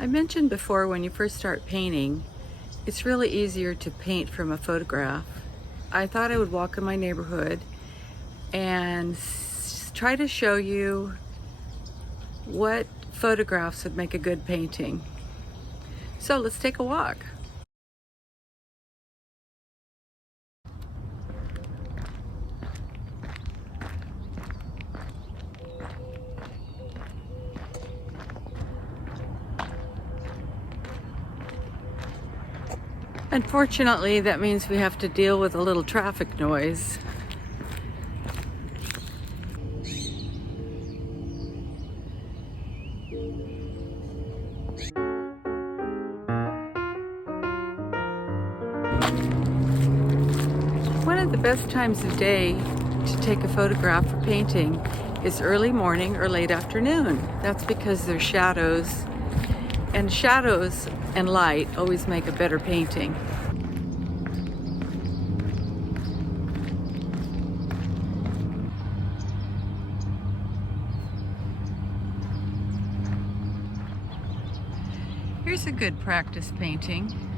I mentioned before, when you first start painting, it's really easier to paint from a photograph. I thought I would walk in my neighborhood and try to show you what photographs would make a good painting. So let's take a walk. Unfortunately, that means we have to deal with a little traffic noise. One of the best times of day to take a photograph for painting is early morning or late afternoon. That's because there's shadows, and shadows and light always make a better painting. Here's a good practice painting.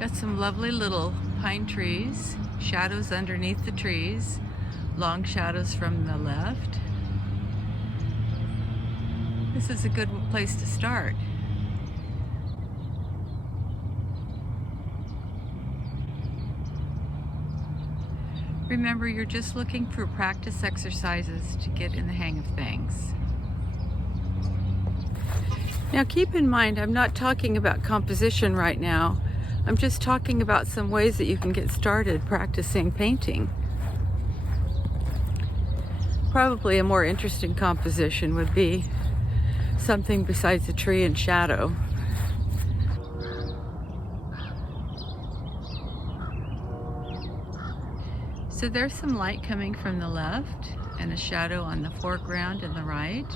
Got some lovely little pine trees, shadows underneath the trees, long shadows from the left. This is a good place to start. Remember, you're just looking for practice exercises to get in the hang of things. Now keep in mind, I'm not talking about composition right now. I'm just talking about some ways that you can get started practicing painting. Probably a more interesting composition would be something besides a tree and shadow. So there's some light coming from the left and a shadow on the foreground and the right.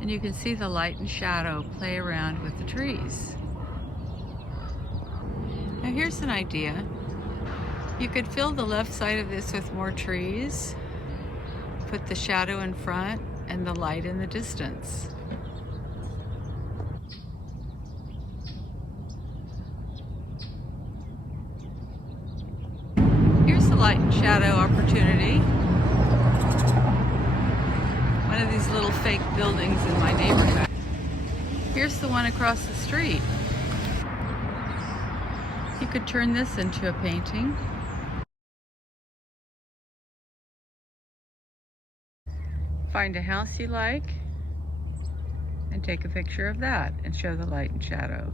And you can see the light and shadow play around with the trees. Now here's an idea. You could fill the left side of this with more trees, put the shadow in front and the light in the distance. Here's the light and shadow opportunity. One of these little fake buildings in my neighborhood. Here's the one across the street. You could turn this into a painting. Find a house you like and take a picture of that and show the light and shadow.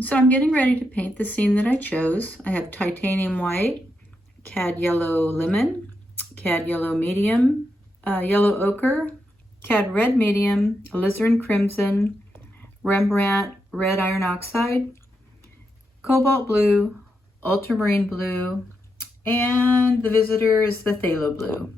So I'm getting ready to paint the scene that I chose. I have titanium white, cad yellow lemon, cad yellow medium, yellow ochre, cad red medium, alizarin crimson, Rembrandt red iron oxide, cobalt blue, ultramarine blue, and the visitor is the phthalo blue.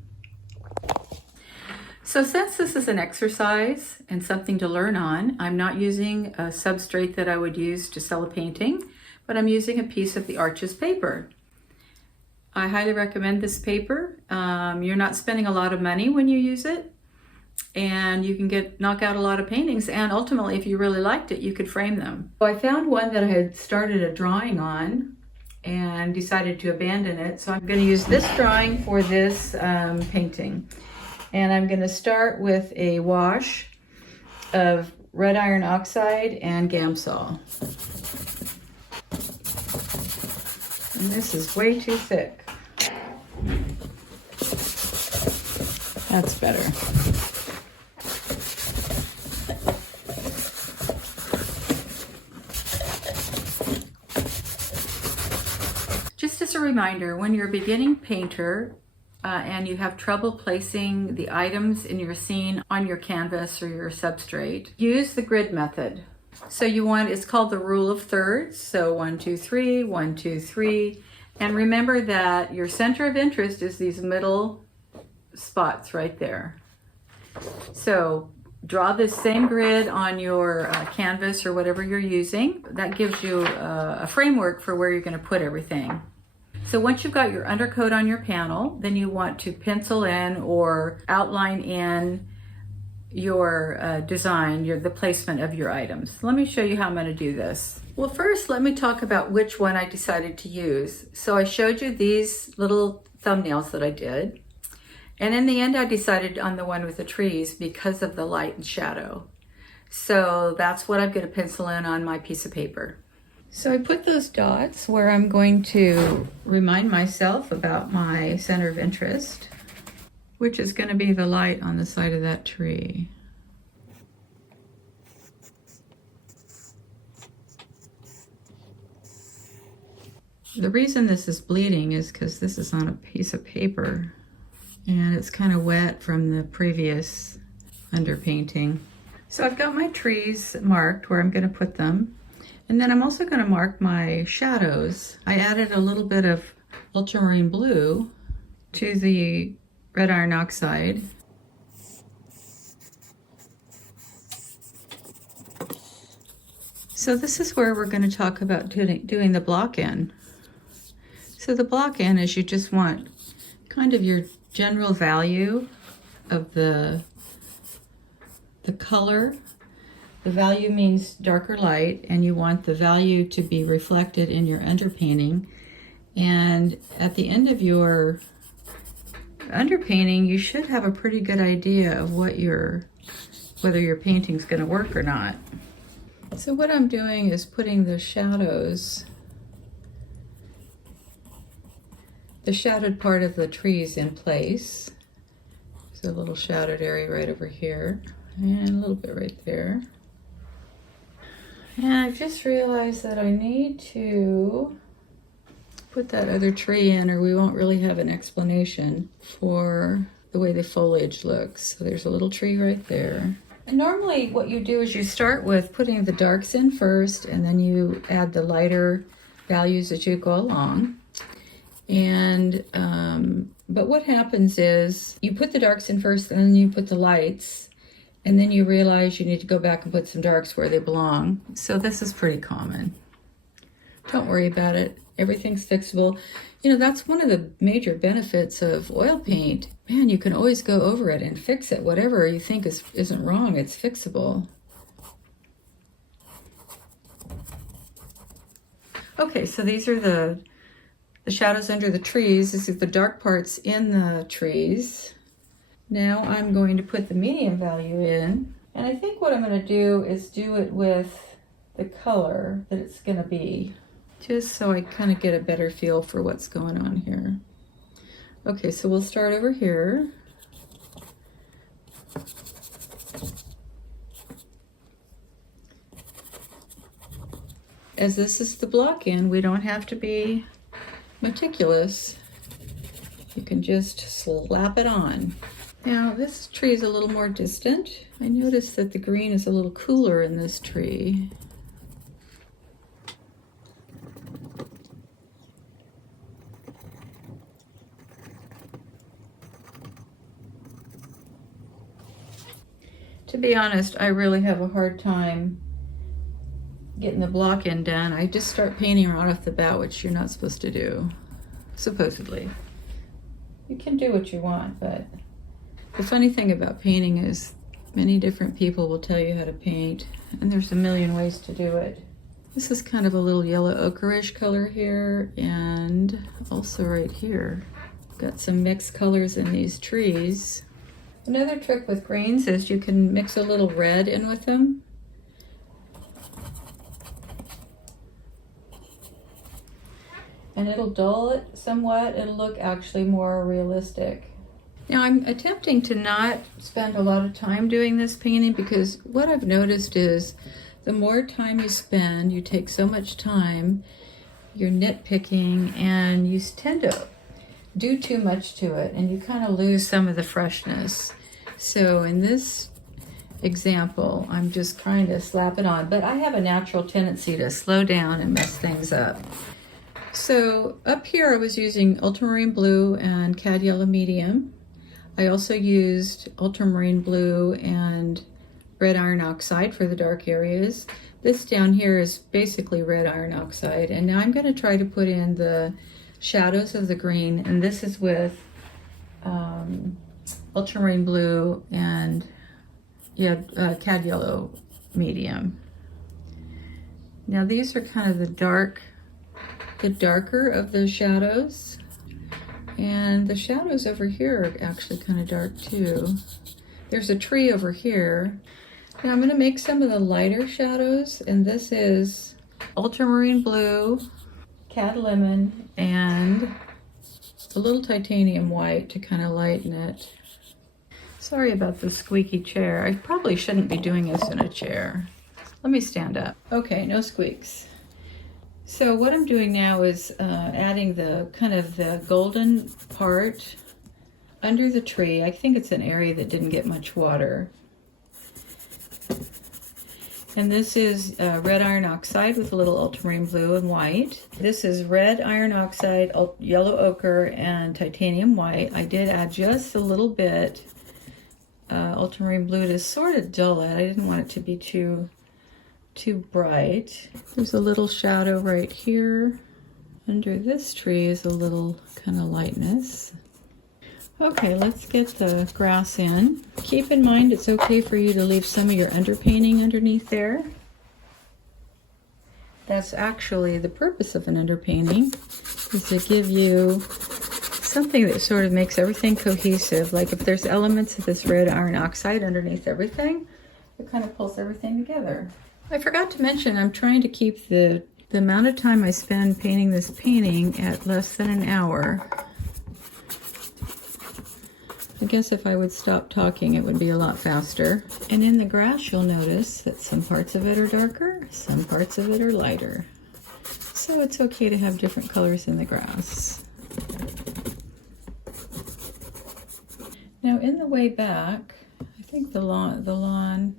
So since this is an exercise and something to learn on, I'm not using a substrate that I would use to sell a painting, but I'm using a piece of the Arches paper. I highly recommend this paper. You're not spending a lot of money when you use it, and you can knock out a lot of paintings, and ultimately, if you really liked it, you could frame them. So I found one that I had started a drawing on and decided to abandon it, so I'm going to use this drawing for this painting. And I'm going to start with a wash of red iron oxide and Gamsol. And this is way too thick. That's better. Just as a reminder, when you're a beginning painter, and you have trouble placing the items in your scene on your canvas or your substrate, use the grid method. So it's called the rule of thirds. So 1, 2, 3, 1, 2, 3, And remember that your center of interest is these middle spots right there. So draw this same grid on your canvas or whatever you're using. That gives you a framework for where you're going to put everything. So once you've got your undercoat on your panel, then you want to pencil in or outline in your design, the placement of your items. Let me show you how I'm going to do this. Well, first let me talk about which one I decided to use. So I showed you these little thumbnails that I did. And in the end, I decided on the one with the trees because of the light and shadow. So that's what I'm going to pencil in on my piece of paper. So I put those dots where I'm going to remind myself about my center of interest, which is going to be the light on the side of that tree. The reason this is bleeding is because this is on a piece of paper and it's kind of wet from the previous underpainting. So I've got my trees marked where I'm going to put them. And then I'm also going to mark my shadows. I added a little bit of ultramarine blue to the red iron oxide. So this is where we're going to talk about doing the block in. So the block in is you just want kind of your general value of the color. The value means dark or light, and you want the value to be reflected in your underpainting. And at the end of your underpainting, you should have a pretty good idea of whether your painting's going to work or not. So what I'm doing is putting the shadows, the shadowed part of the trees in place. There's a little shadowed area right over here, and a little bit right there. And I've just realized that I need to put that other tree in, or we won't really have an explanation for the way the foliage looks. So there's a little tree right there. And normally what you do is you start with putting the darks in first, and then you add the lighter values as you go along. And but what happens is you put the darks in first, and then you put the lights, and then you realize you need to go back and put some darks where they belong. So this is pretty common. Don't worry about it. Everything's fixable. You know, that's one of the major benefits of oil paint. Man, you can always go over it and fix it. Whatever you think isn't wrong, it's fixable. Okay, so these are the shadows under the trees. This is the dark parts in the trees. Now I'm going to put the medium value in, and I think what I'm going to do is do it with the color that it's going to be, just so I kind of get a better feel for what's going on here. Okay, so we'll start over here. As this is the block in, we don't have to be meticulous. You can just slap it on. Now this tree is a little more distant. I noticed that the green is a little cooler in this tree. To be honest, I really have a hard time getting the block in done. I just start painting right off the bat, which you're not supposed to do, supposedly. You can do what you want, but the funny thing about painting is many different people will tell you how to paint, and there's a million ways to do it. This is kind of a little yellow ochreish color here, and also right here. Got some mixed colors in these trees. Another trick with greens is you can mix a little red in with them. And it'll dull it somewhat. It'll look actually more realistic. Now I'm attempting to not spend a lot of time doing this painting, because what I've noticed is the more time you spend, you take so much time, you're nitpicking, and you tend to do too much to it, and you kind of lose some of the freshness. So in this example, I'm just trying to slap it on, but I have a natural tendency to slow down and mess things up. So So up here I was using ultramarine blue and cad yellow medium. I also used ultramarine blue and red iron oxide for the dark areas. This down here is basically red iron oxide, and now I'm going to try to put in the shadows of the green, and this is with ultramarine blue and cad yellow medium. Now these are kind of the darker of the shadows, and the shadows over here are actually kind of dark too. There's a tree over here. Now I'm going to make some of the lighter shadows, and this is ultramarine blue, cad lemon, and a little titanium white to kind of lighten it. Sorry about the squeaky chair. I probably shouldn't be doing this in a chair. Let me stand up. Okay, no squeaks. So what I'm doing now is adding the kind of the golden part under the tree. I think it's an area that didn't get much water. And this is red iron oxide with a little ultramarine blue and white. This is red iron oxide, yellow ochre, and titanium white. I did add just a little bit ultramarine blue to sort of dull it. I didn't want it to be too bright. There's a little shadow right here. Under this tree is a little kind of lightness. Okay, let's get the grass in. Keep in mind it's okay for you to leave some of your underpainting underneath there. That's actually the purpose of an underpainting, is to give you something that sort of makes everything cohesive. Like if there's elements of this red iron oxide underneath everything, it kind of pulls everything together. I forgot to mention I'm trying to keep the amount of time I spend painting this painting at less than an hour. I guess if I would stop talking, it would be a lot faster. And in the grass, you'll notice that some parts of it are darker, some parts of it are lighter. So it's okay to have different colors in the grass. Now in the way back, I think the lawn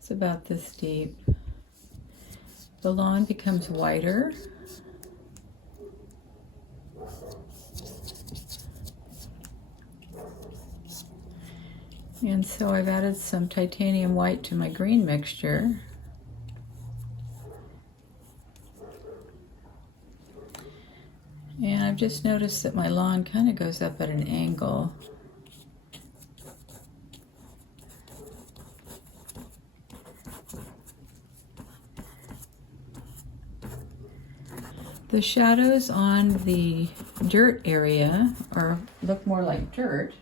is about this deep. The lawn becomes whiter. And so I've added some titanium white to my green mixture. And I've just noticed that my lawn kind of goes up at an angle. The shadows on the dirt area look more like dirt.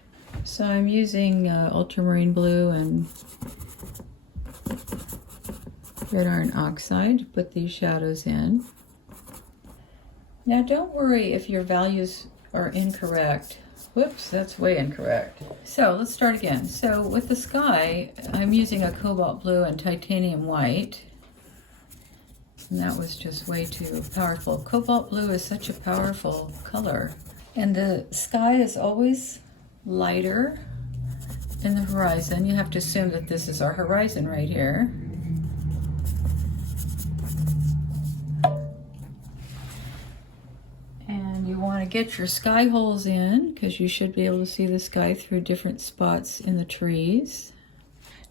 So I'm using ultramarine blue and red iron oxide to put these shadows in. Now don't worry if your values are incorrect. Whoops, that's way incorrect. So let's start again. So with the sky, I'm using a cobalt blue and titanium white. And that was just way too powerful. Cobalt blue is such a powerful color. And the sky is always lighter in the horizon. You have to assume that this is our horizon right here. And you want to get your sky holes in because you should be able to see the sky through different spots in the trees.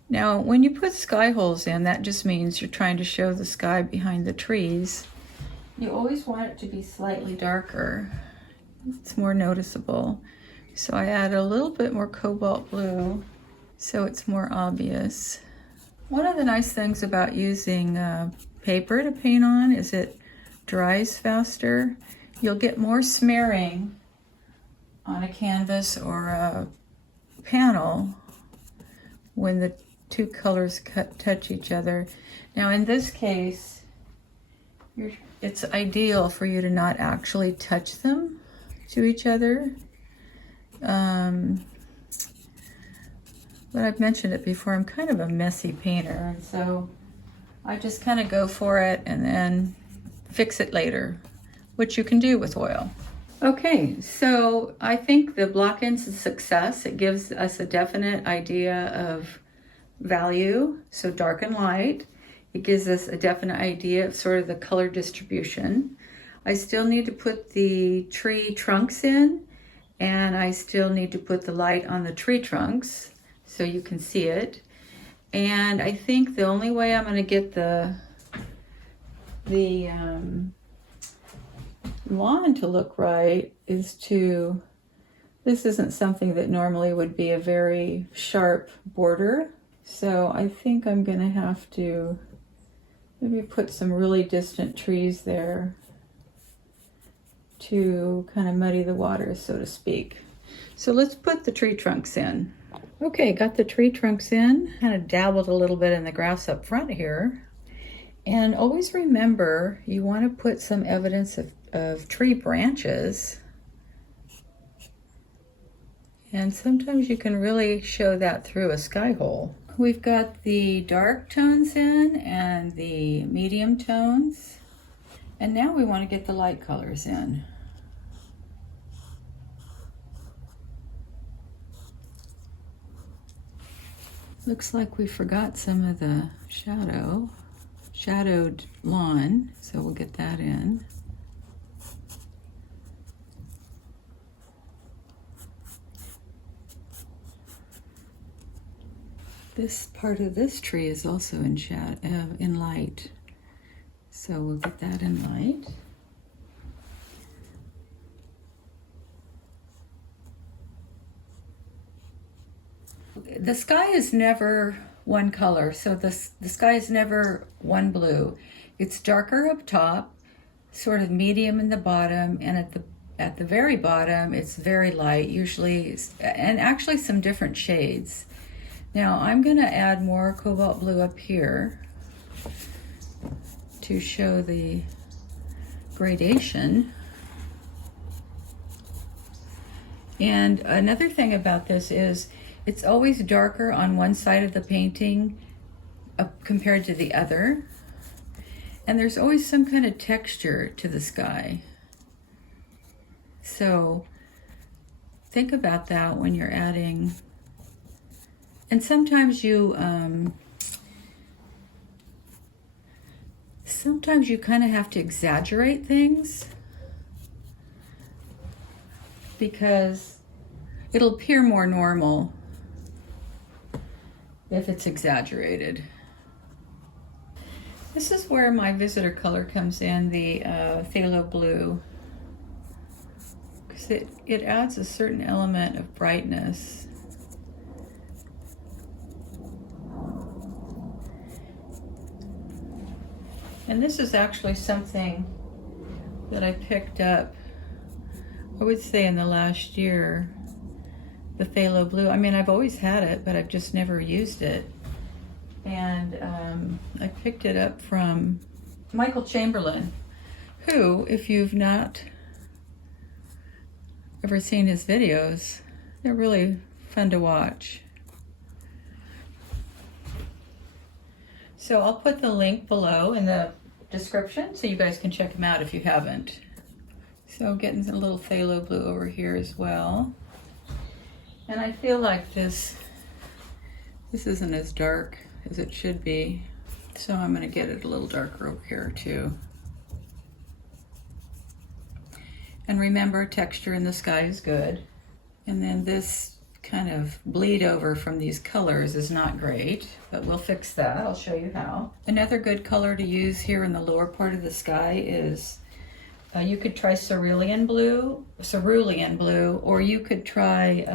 Now when you put sky holes in, that just means you're trying to show the sky behind the trees. You always want it to be slightly darker. It's more noticeable. So I add a little bit more cobalt blue so it's more obvious. One of the nice things about using paper to paint on is it dries faster. You'll get more smearing on a canvas or a panel when the two colors touch each other. Now in this case, it's ideal for you to not actually touch them to each other. But I've mentioned it before, I'm kind of a messy painter, and so I just kind of go for it and then fix it later, which you can do with oil. Okay, so I think the block-in's a success. It gives us a definite idea of value, so dark and light. It gives us a definite idea of sort of the color distribution. I still need to put the tree trunks in, and I still need to put the light on the tree trunks so you can see it. And I think the only way I'm going to get the lawn to look right is to, this isn't something that normally would be a very sharp border, so I think I'm going to have to maybe put some really distant trees there to kind of muddy the waters, so to speak. So let's put the tree trunks in. Okay, got the tree trunks in, kind of dabbled a little bit in the grass up front here. And always remember, you want to put some evidence of tree branches. And sometimes you can really show that through a sky hole. We've got the dark tones in and the medium tones. And now we want to get the light colors in. Looks like we forgot some of the shadowed lawn, so we'll get that in. This part of this tree is also in light, so we'll get that in light. The sky is never one color, so the sky is never one blue. It's darker up top, sort of medium in the bottom, and at the very bottom it's very light, usually, and actually some different shades. Now I'm going to add more cobalt blue up here to show the gradation. And another thing about this is it's always darker on one side of the painting compared to the other. And there's always some kind of texture to the sky. So think about that when you're adding. And sometimes you kind of have to exaggerate things because it'll appear more normal if it's exaggerated. This is where my visitor color comes in, the phthalo blue, because it adds a certain element of brightness. And this is actually something that I picked up, I would say in the last year, the phthalo blue. I mean, I've always had it, but I've just never used it. And I picked it up from Michael Chamberlain, who, if you've not ever seen his videos, they're really fun to watch. So I'll put the link below in the description so you guys can check them out if you haven't. So getting a little phthalo blue over here as well. And I feel like this isn't as dark as it should be, so I'm going to get it a little darker over here too. And remember, texture in the sky is good. And then this kind of bleed over from these colors is not great, but we'll fix that. I'll show you how. Another good color to use here in the lower part of the sky is you could try cerulean blue, or you could try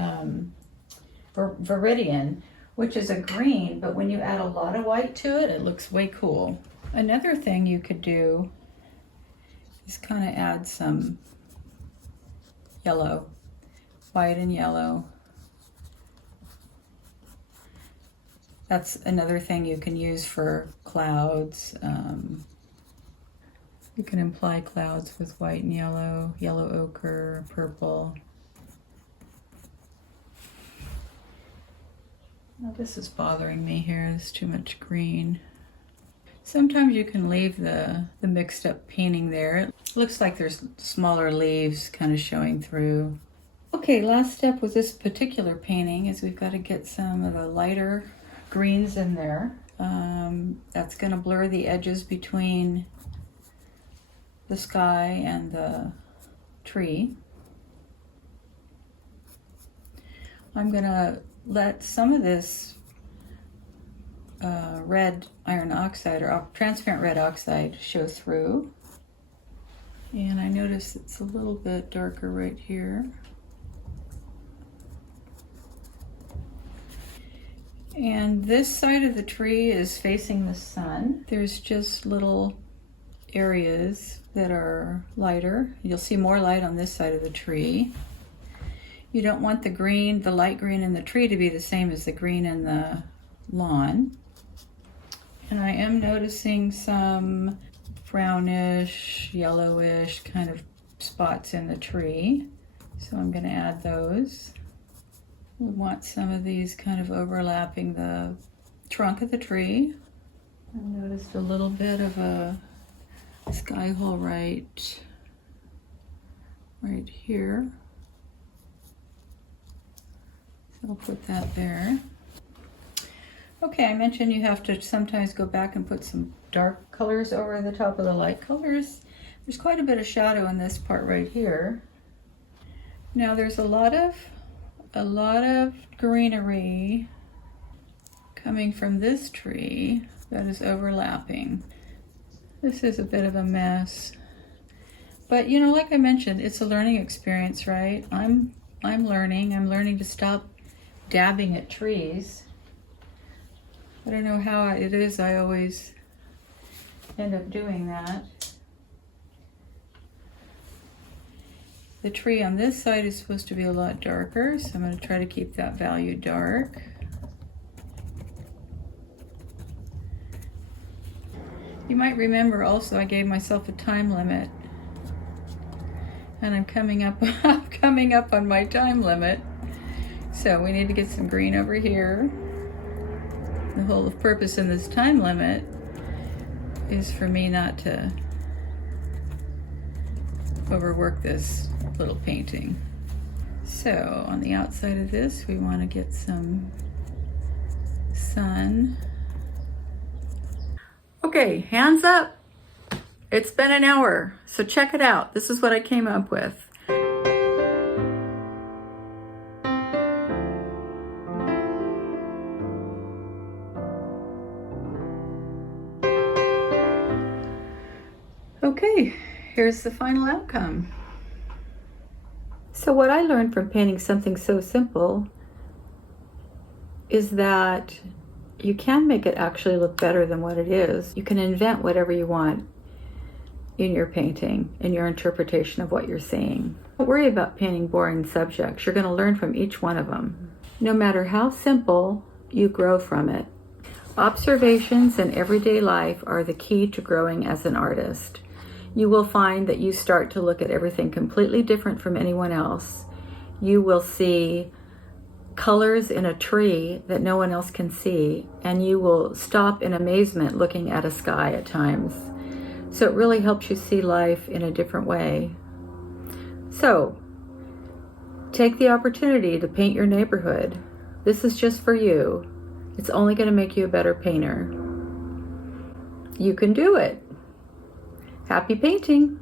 viridian, which is a green, but when you add a lot of white to it, it looks way cool. Another thing you could do is kind of add some yellow, white and yellow. That's another thing you can use for clouds. You can imply clouds with white and yellow, yellow ochre, purple. Now this is bothering me here, there's too much green. Sometimes you can leave the mixed up painting there. It looks like there's smaller leaves kind of showing through. Okay, last step with this particular painting is we've got to get some of the lighter greens in there. That's going to blur the edges between the sky and the tree. I'm gonna let some of this red iron oxide or transparent red oxide show through. And I notice it's a little bit darker right here. And this side of the tree is facing the sun. There's just little areas that are lighter. You'll see more light on this side of the tree. You don't want the green, the light green in the tree to be the same as the green in the lawn. And I am noticing some brownish, yellowish kind of spots in the tree. So I'm going to add those. We want some of these kind of overlapping the trunk of the tree. I noticed a little bit of a sky hole right here. So I'll put that there. Okay, I mentioned you have to sometimes go back and put some dark colors over the top of the light colors. There's quite a bit of shadow in this part right here. Now there's a lot of greenery coming from this tree that is overlapping. This is a bit of a mess. But you know, like I mentioned, it's a learning experience, right? I'm learning to stop dabbing at trees. I don't know how it is, I always end up doing that. The tree on this side is supposed to be a lot darker, so I'm going to try to keep that value dark. You might remember also I gave myself a time limit, and I'm coming up on my time limit. So we need to get some green over here. The whole purpose in this time limit is for me not to overwork this little painting. So on the outside of this, we want to get some sun. Okay, hands up. It's been an hour, so check it out. This is what I came up with. Okay, here's the final outcome. So what I learned from painting something so simple is that you can make it actually look better than what it is. You can invent whatever you want in your painting, in your interpretation of what you're seeing. Don't worry about painting boring subjects. You're going to learn from each one of them. No matter how simple, you grow from it. Observations in everyday life are the key to growing as an artist. You will find that you start to look at everything completely different from anyone else. You will see colors in a tree that no one else can see, and you will stop in amazement looking at a sky at times. So it really helps you see life in a different way. So, take the opportunity to paint your neighborhood. This is just for you. It's only going to make you a better painter. You can do it. Happy painting!